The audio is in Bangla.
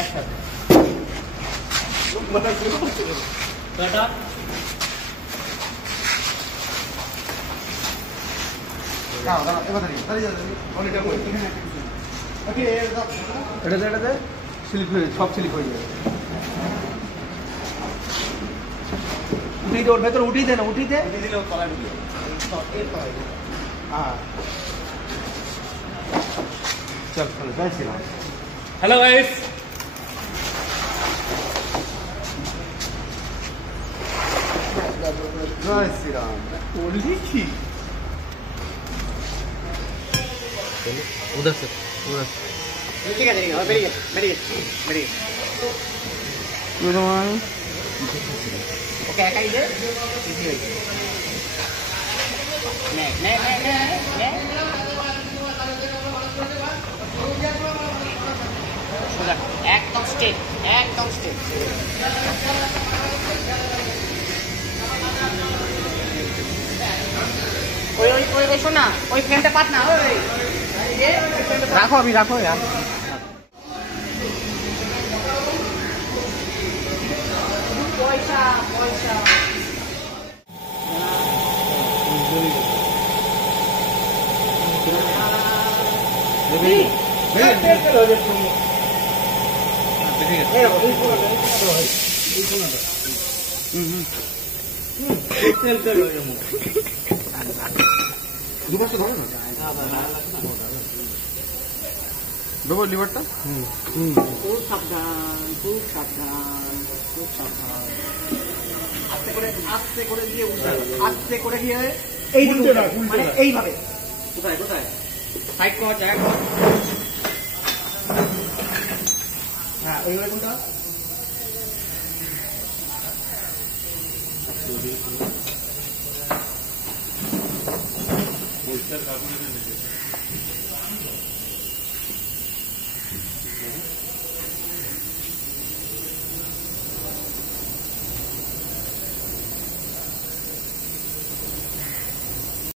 একসাথে এটাতে স্লিপ হয়ে সব স্লিপ হয়ে যাবে। উঠিয়ে দে, ওর ভেতরে উঠিয়ে দে না, উঠিয়ে দে, উঠিয়ে দিলে তলায় ঢুকে হ্যাঁ চল চল যাইছিলাম। হ্যালো গাইস, জয় শ্রীরাম। বললি কি उधर से ঠিক আছে, বেরিয়ে বেরিয়ে বেরিয়ে ওকে একাই দে। একদম স্ট্রেট, একদম স্ট্রেট। ওই ওই ওই ওই শোনা, ওই ফ্রেমটা পাত না, ওই রাখো, আমি রাখো। পয়সা পয়সা দেবো লিভারটা। খুব সাবধান, খুব সাবধান, খুব সাবধান। আস্তে করে, আস্তে করে দিয়ে উল্টাবে, আস্তে করে দিয়ে এই দিকে মানে এইভাবে। কোথায় কোথায় সাইড কর, জায়গা কর। হ্যাঁ এইভাবে কোনটা পরিষ্কার কাপড়ে